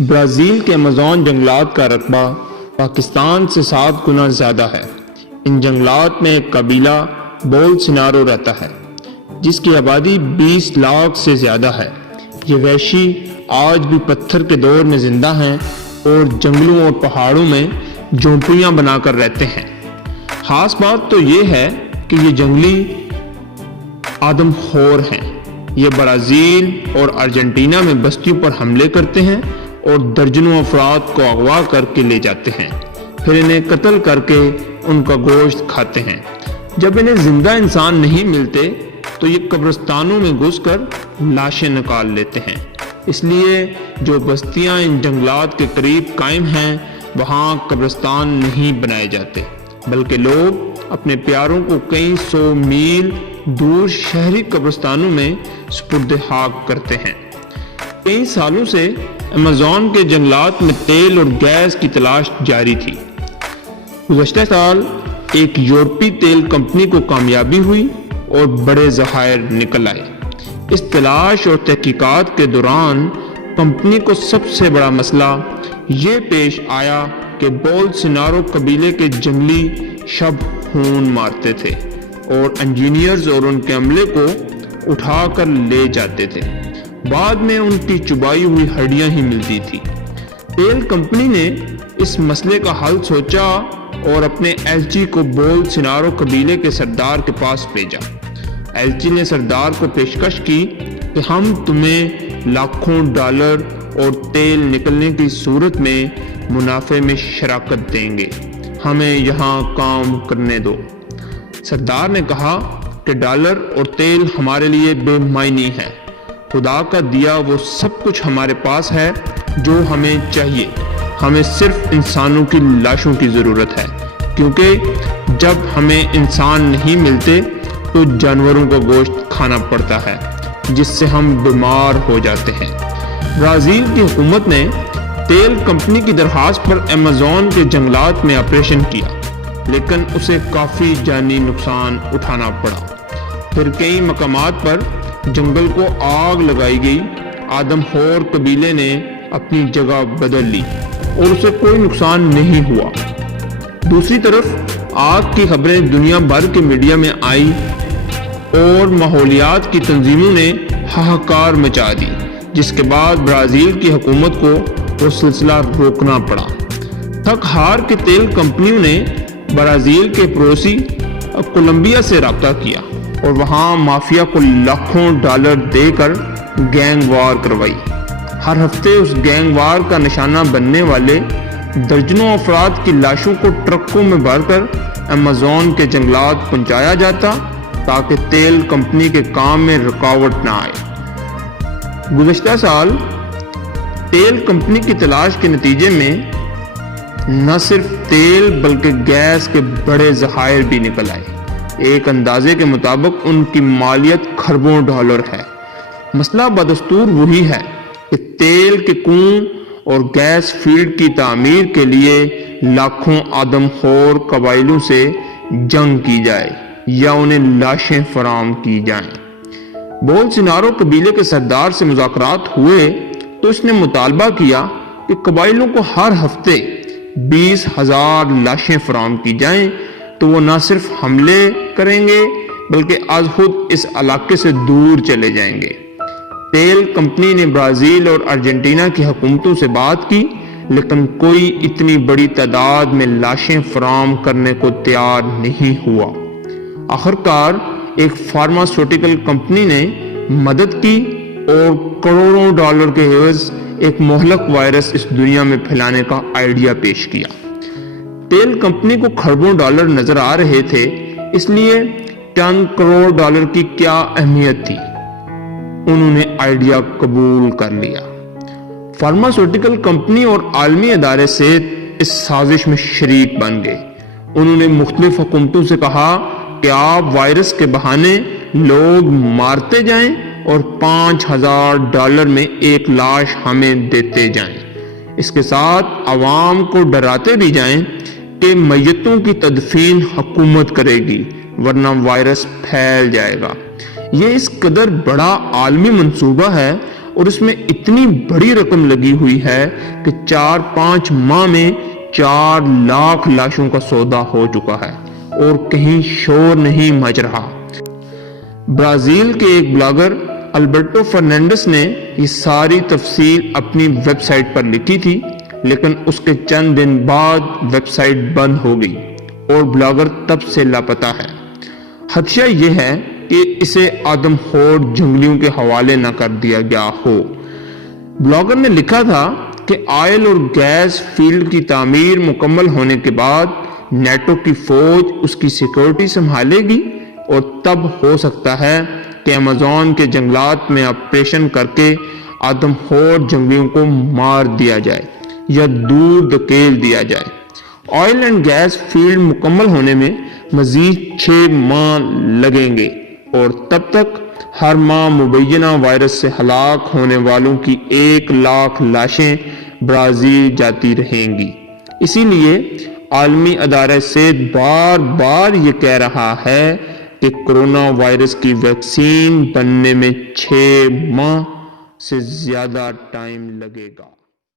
Brazil کے Amazon جنگلات کا رقبہ پاکستان سے 7 گنا زیادہ ہے۔ ان جنگلات میں ایک قبیلہ بولسنارو رہتا ہے جس کی آبادی 20 لاکھ سے زیادہ ہے۔ یہ وحشی آج بھی پتھر کے دور میں زندہ ہیں اور جنگلوں اور پہاڑوں میں جھونپڑیاں بنا کر رہتے ہیں۔ خاص بات تو یہ ہے کہ یہ جنگلی آدم خور ہیں۔ یہ برازیل اور ارجنٹینا میں بستیوں پر حملے کرتے ہیں اور درجنوں افراد کو اغوا کر کے لے جاتے ہیں، پھر انہیں قتل کر کے ان کا گوشت کھاتے ہیں۔ جب انہیں زندہ انسان نہیں ملتے تو یہ قبرستانوں میں گھس کر لاشیں نکال لیتے ہیں۔ اس لیے جو بستیاں ان جنگلات کے قریب قائم ہیں وہاں قبرستان نہیں بنائے جاتے، بلکہ لوگ اپنے پیاروں کو کئی 100 میل دور شہری قبرستانوں میں سپرد خاک کرتے ہیں۔ کئی سالوں سے ایمیزون کے جنگلات میں تیل اور گیس کی تلاش جاری تھی۔ گزشتہ سال ایک یورپی تیل کمپنی کو کامیابی ہوئی اور بڑے ذخائر نکل آئے۔ اس تلاش اور تحقیقات کے دوران کمپنی کو سب سے بڑا مسئلہ یہ پیش آیا کہ بولسنارو قبیلے کے جنگلی شب خون مارتے تھے اور انجینئرز اور ان کے عملے کو اٹھا کر لے جاتے تھے۔ بعد میں ان کی چبائی ہوئی ہڈیاں ہی ملتی تھی۔ تیل کمپنی نے اس مسئلے کا حل سوچا اور اپنے ایلچی کو بولسنارو قبیلے کے سردار کے پاس بھیجا۔ ایلچی نے سردار کو پیشکش کی کہ ہم تمہیں لاکھوں ڈالر اور تیل نکلنے کی صورت میں منافع میں شراکت دیں گے، ہمیں یہاں کام کرنے دو۔ سردار نے کہا کہ ڈالر اور تیل ہمارے لیے بے معنی ہے، خدا کا دیا وہ سب کچھ ہمارے پاس ہے جو ہمیں چاہیے، ہمیں صرف انسانوں کی لاشوں کی ضرورت ہے، کیونکہ جب ہمیں انسان نہیں ملتے تو جانوروں کا گوشت کھانا پڑتا ہے جس سے ہم بیمار ہو جاتے ہیں۔ برازیل کی حکومت نے تیل کمپنی کی درخواست پر ایمیزون کے جنگلات میں آپریشن کیا، لیکن اسے کافی جانی نقصان اٹھانا پڑا۔ پھر کئی مقامات پر جنگل کو آگ لگائی گئی۔ آدم خور قبیلے نے اپنی جگہ بدل لی اور اسے کوئی نقصان نہیں ہوا۔ دوسری طرف آگ کی خبریں دنیا بھر کے میڈیا میں آئی اور ماحولیات کی تنظیموں نے ہاہاکار مچا دی، جس کے بعد برازیل کی حکومت کو وہ سلسلہ روکنا پڑا۔ تھک ہار کے تیل کمپنیوں نے برازیل کے پڑوسی کولمبیا سے رابطہ کیا اور وہاں مافیا کو لاکھوں ڈالر دے کر گینگ وار کروائی۔ ہر ہفتے اس گینگ وار کا نشانہ بننے والے درجنوں افراد کی لاشوں کو ٹرکوں میں بھر کر ایمیزون کے جنگلات پہنچایا جاتا تاکہ تیل کمپنی کے کام میں رکاوٹ نہ آئے۔ گزشتہ سال تیل کمپنی کی تلاش کے نتیجے میں نہ صرف تیل بلکہ گیس کے بڑے ذخائر بھی نکل آئے۔ ایک اندازے کے مطابق ان کی مالیت کھربوں ڈالر ہے۔ مسئلہ بدستور وہی ہے کہ تیل کے کنویں اور گیس فیلڈ کی تعمیر کے لیے لاکھوں آدم خور قبائلوں سے جنگ کی جائے یا انہیں لاشیں فراہم کی جائیں۔ بولسنارو قبیلے کے سردار سے مذاکرات ہوئے تو اس نے مطالبہ کیا کہ قبائلوں کو ہر ہفتے 20,000 لاشیں فراہم کی جائیں تو وہ نہ صرف حملے کریں گے بلکہ از خود اس علاقے سے دور چلے جائیں گے۔ تیل کمپنی نے برازیل اور ارجنٹینا کی حکومتوں سے بات کی، لیکن کوئی اتنی بڑی تعداد میں لاشیں فراہم کرنے کو تیار نہیں ہوا۔ آخرکار ایک فارماسیوٹیکل کمپنی نے مدد کی اور کروڑوں ڈالر کے عوض ایک مہلک وائرس اس دنیا میں پھیلانے کا آئیڈیا پیش کیا۔ تیل کمپنی کو کھربوں ڈالر نظر آ رہے تھے، اس لیے چند کروڑ ڈالر کی کیا اہمیت تھی، انہوں نے آئیڈیا قبول کر لیا۔ فارماسیوٹیکل کمپنی اور عالمی ادارے صحت اس سازش میں شریک بن گئے۔ انہوں نے مختلف حکومتوں سے کہا کہ آپ وائرس کے بہانے لوگ مارتے جائیں اور 5,000 ڈالر میں ایک لاش ہمیں دیتے جائیں۔ اس کے ساتھ عوام کو ڈراتے بھی جائیں کہ میتوں کی تدفین حکومت کرے گی ورنہ وائرس پھیل جائے گا۔ یہ اس قدر بڑا عالمی منصوبہ ہے اور اس میں اتنی بڑی رقم لگی ہوئی ہے کہ 4-5 ماہ میں 4 لاکھ لاشوں کا سودا ہو چکا ہے اور کہیں شور نہیں مچ رہا۔ برازیل کے ایک بلاگر البرٹو فرنانڈس نے یہ ساری تفصیل اپنی ویب سائٹ پر لکھی تھی، لیکن اس کے چند دن بعد ویب سائٹ بند ہو گئی اور بلاگر تب سے لاپتہ ہے۔ خدشہ یہ ہے کہ اسے آدم خور جنگلیوں کے حوالے نہ کر دیا گیا ہو۔ بلاگر نے لکھا تھا کہ آئل اور گیس فیلڈ کی تعمیر مکمل ہونے کے بعد نیٹو کی فوج اس کی سیکورٹی سنبھالے گی اور تب ہو سکتا ہے کہ ایمیزون کے جنگلات میں آپریشن کر کے آدم خور جنگلیوں کو مار دیا جائے یا دور دھکیل دیا جائے۔ آئل اینڈ گیس فیلڈ مکمل ہونے میں مزید 6 ماہ لگیں گے اور تب تک ہر ماہ مبینہ وائرس سے ہلاک ہونے والوں کی 1 لاکھ لاشیں برازیل جاتی رہیں گی۔ اسی لیے عالمی ادارہ صحت بار بار یہ کہہ رہا ہے کہ کرونا وائرس کی ویکسین بننے میں 6 ماہ سے زیادہ ٹائم لگے گا۔